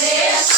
Yeah.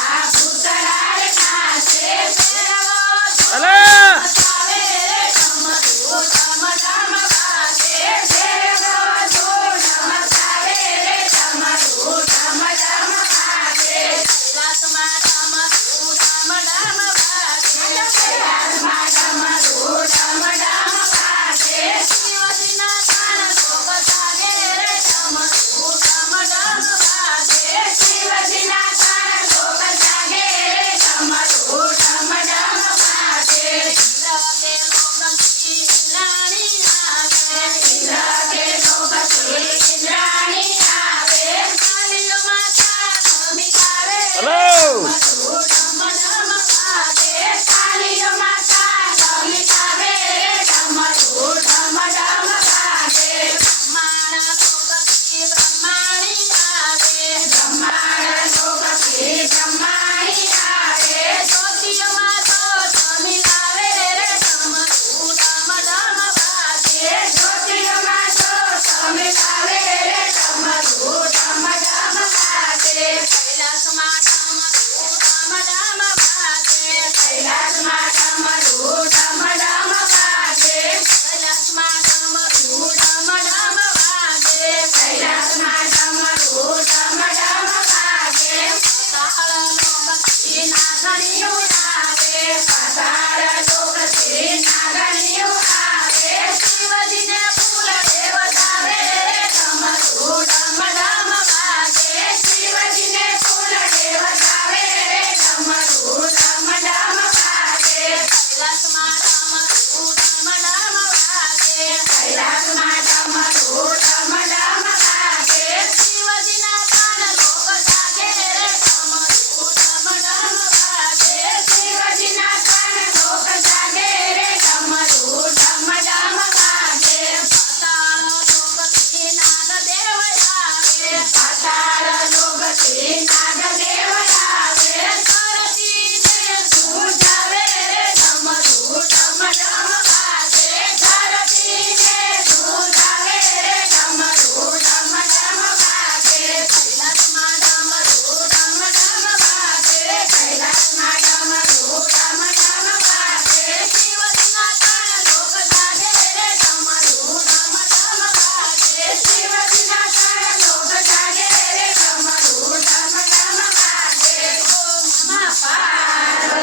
流れよ。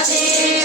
Daddy.